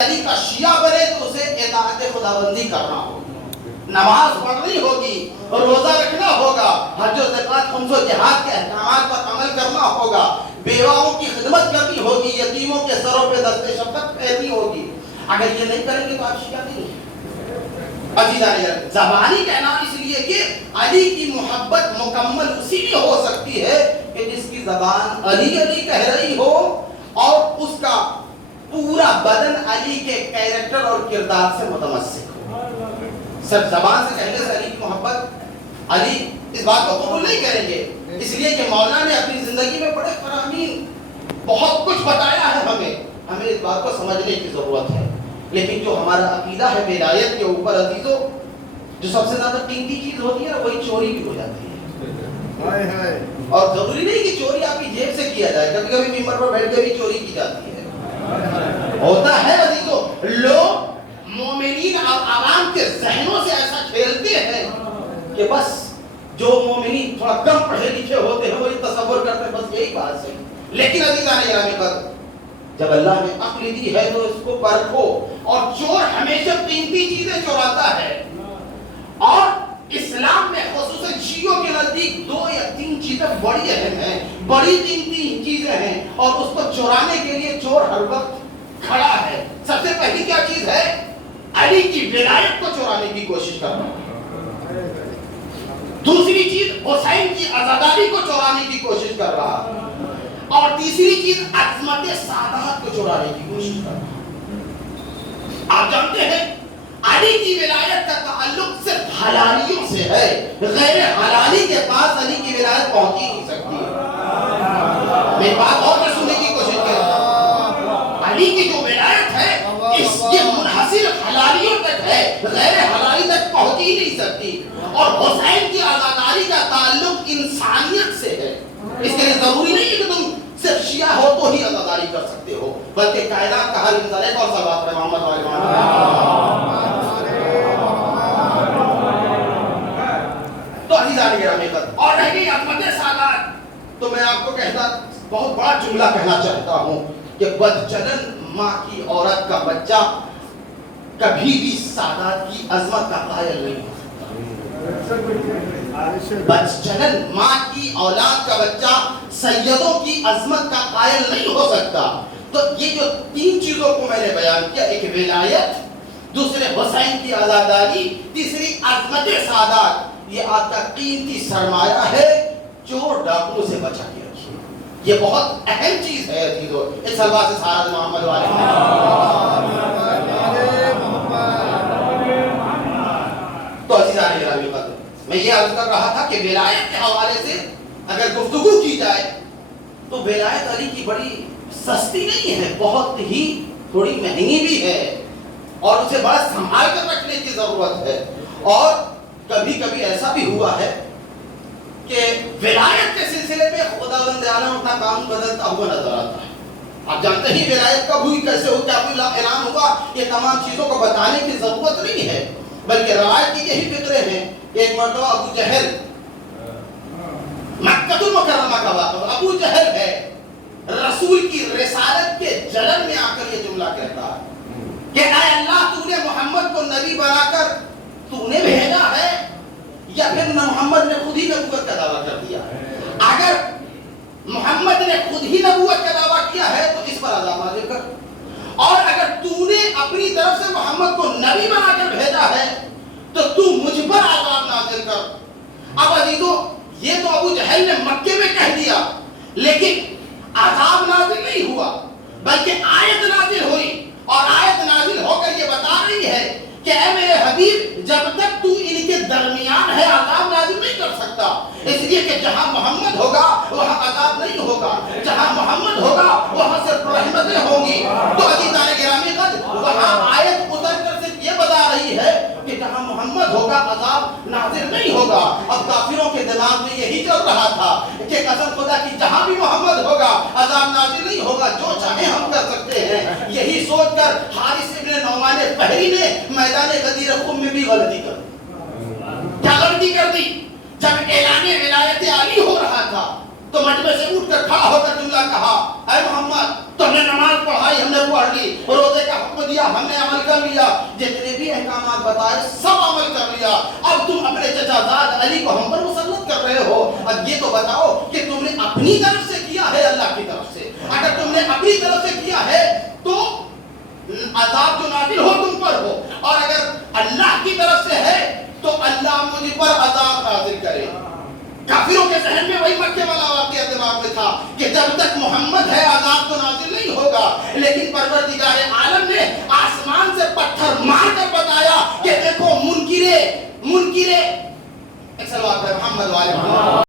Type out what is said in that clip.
علی کا شیعہ بنے تو اسے اطاعت خداوندی کرنا ہوگی، نماز پڑھنی ہوگی، روزہ رکھنا ہوگا، حج و زکوٰۃ خمس و جہاد کے احکامات پر عمل کرنا ہوگا، بیواؤں کی خدمت کرنی ہوگی، یتیموں کے سروں پہ دست شفقت پھیرنی ہوگی۔ اگر یہ نہیں کریں گے تو آپ شیعہ نہیں ہیں۔ عزیزان، زبانی کہنا اس لیے کہ علی کی محبت مکمل اسی لیے ہو سکتی ہے کہ جس کی زبان علی علی کہہ رہی ہو اور اس کا پورا بدن علی کے کیریکٹر اور کردار سے متمسک ہو۔ صرف زبان سے کہنے سے علی کی محبت، علی اس بات کو قبول نہیں کریں گے، اس لیے کہ مولانا نے اپنی زندگی میں بڑے فرامین بہت کچھ بتایا ہے ہمیں اس بات کو سمجھنے کی ضرورت ہے۔ لیکن جو ہمارا عقیدہ ہے ولایت کے اوپر عزیزو، جو سب سے زیادہ قیمتی چیز ہوتی ہے نا، وہی چوری بھی ہو جاتی ہے۔ اور ضروری نہیں کہ چوری آپ کی جیب سے کیا جائے، کبھی کبھی ممبر پر بیٹھ کے بھی چوری کی جاتی ہے۔ ہوتا ہے عزیزو، لوگ مومنین اور عوام کے ذہنوں سے ایسا کھیلتے ہیں کہ بس جو مومنین تھوڑا کم پڑھے لکھے ہوتے ہیں وہی تصور کرتے ہیں بس یہی بات ہے۔ لیکن عزیزان گرامی قدر، جب اللہ نے عقل دی ہے تو اس کو پرکھو۔ اور چور ہمیشہ قیمتی چیزیں چوراتا ہے، اور اسلام میں خصوصاً شیعوں کے نزدیک 2 یا 3 چیزیں بڑی اہم ہیں، بڑی قیمتی چیزیں ہیں، اور اس کو چورانے کے لیے چور ہر وقت کھڑا ہے۔ سب سے پہلی کیا چیز ہے؟ علی کی ولایت کو چورانے کی کوشش کرنا۔ دوسری چیز حسین کی عزاداری کو چورانے کی کوشش کر رہا، اور تیسری چیز عظمت سادات کو چورانے کی کوشش کرنا۔ آپ جانتے ہیں علی کی ولایت کا تعلق صرف حلالیوں سے ہے، غیر حلالی کے پاس علی کی ولایت پہنچ ہی نہیں سکتی۔ میری بات اور میں سننے کی کوشش کر رہا ہوں۔ علی کی جو ولایت ہے اس کے منحصر حلالیوں تک ہے، غیر حلالی تک پہنچ ہی نہیں سکتی۔ اور حسین کی عزاداری کا تعلق انسانیت سے ہے، اس کے لیے ضروری نہیں ہے کہ تم صرف شیعہ ہو تو ہی عزاداری کر سکتے ہو، بلکہ کائنات کا ہر انسان ایک اور سوال پر محمد علیہ تو عزیزان گرامی قدر، اور رہ گئی عظمت سادات، تو میں آپ کو کہتا بہت بڑا جملہ کہنا چاہتا ہوں کہ بدچلن ماں کی عورت کا بچہ کبھی بھی سادات کی عظمت کا قائل نہیں ہو سکتا۔ بدچلن ماں کی اولاد کا بچہ سیدوں کی عظمت کا قائل نہیں ہو سکتا۔ تو یہ جو 3 چیزوں کو میں نے بیان کیا، ایک ولایت، دوسرے حسین کی عزاداری، تیسری عظمت سادات، یہ آپ کا قیمتی سرمایہ ہے، چور ڈاکو سے بچا کے رکھیے۔ یہ بہت اہم چیز ہے عزیزو۔ اس سلوات سے سارا محمد والے تو عزیزان گرامی قدر، میں یہ عرض کر رہا تھا کہ ولایت کے حوالے سے اگر گفتگو کی جائے تو ولایت علی کی بڑی سستی نہیں ہے، بہت ہی تھوڑی مہنگی بھی ہے، اور اسے بڑا سنبھال کر رکھنے کی ضرورت ہے۔ اور کبھی کبھی ایسا بھی ہوا ہے کہ ولایت کے سلسلے میں خداوند عالم اپنا قانون بدلتا ہوا نظر آتا ہے۔ آپ جانتے ہی ولایت کب ہوئی، کیسے ہوئی، کیا کوئی اعلان ہوا، یہ تمام چیزوں کو بتانے کی ضرورت نہیں ہے، بلکہ روایت کی یہی فکرے ہیں کہ ایک مرتبہ ابو جہل، مکہ المکرمہ کا واقعہ، ابو جہل ہے، رسول کی رسالت کے جلن میں آ کر یہ جملہ کہتا ہے کہ اے اللہ، تو نے محمد کو نبی بنا کر تو نے بھیجا ہے یا پھر محمد نے خود ہی نبوت کا دعویٰ کر دیا؟ اگر محمد نے خود ہی نبوت کا دعویٰ کیا ہے تو اس پر عذاب نازل کر، اور اگر تو نے اپنی طرف سے محمد کو نبی بنا کر بھیجا ہے تو مجھ پر عذاب نازل کر۔ اب عزیزو، یہ تو ابو جہل نے مکے میں کہہ دیا، لیکن عذاب نازل نہیں ہوا، بلکہ آیت نازل ہوئی، اور آیت نازل ہو کر یہ بتا رہی ہے کہ اے میرے حبیب، جب تک تو ان کے درمیان ہے عذاب نازل نہیں کر سکتا، اس لیے کہ جہاں محمد ہوگا وہاں عذاب نہیں ہوگا، جہاں محمد ہوگا وہاں صرف رحمتیں ہوں گی۔ تو عزیزان گرامی قدر، وہاں آیت اتر کر صرف یہ بتا رہی ہے کہ جہاں محمد ہوگا عذاب نازل نہیں ہوگا۔ اب کافروں کے دماغ میں یہی چل رہا تھا کہ قسم خدا کی جہاں بھی محمد ہوگا عذاب نازل نہیں ہوگا، جو چاہے ہم کر سکتے ہیں۔ یہی سوچ کر حارث ابن نعمان فہری نے میدان غدیر خم میں بھی غلطی کر دی۔ کیا غلطی کر دی؟ جب اعلان ولایت علی ہو رہا تھا تو مجمع سے اٹھ کر کھڑا ہو کر جملہ کہا، اے محمد تم نے نماز پڑھائی، ہم نے پڑھ لی، روزے کا حکم دیا، ہم نے عمل کر لیا، جتنے بھی احکامات بتائے سب عمل کر لیا، اب تم اپنے چچا زاد علی کو ہم پر مسلط کر رہے ہو، اب یہ تو بتاؤ کہ تم نے اپنی طرف سے کیا ہے اللہ کی طرف سے؟ اگر تم نے اپنی طرف سے کیا ہے تو عذاب جو نازل ہو تم پر ہو، اور اگر اللہ کی طرف سے ہے تو اللہ مجھ پر عذاب نازل کرے۔ کافروں کے ذہن میں وہی مکے والا واقعہ دماغ میں تھا کہ جب تک محمد ہے عذاب تو نازل نہیں ہوگا، لیکن پروردگار عالم نے آسمان سے پتھر مار کر بتایا کہ دیکھو منکرے ایک سلوات ہے محمد والے محمد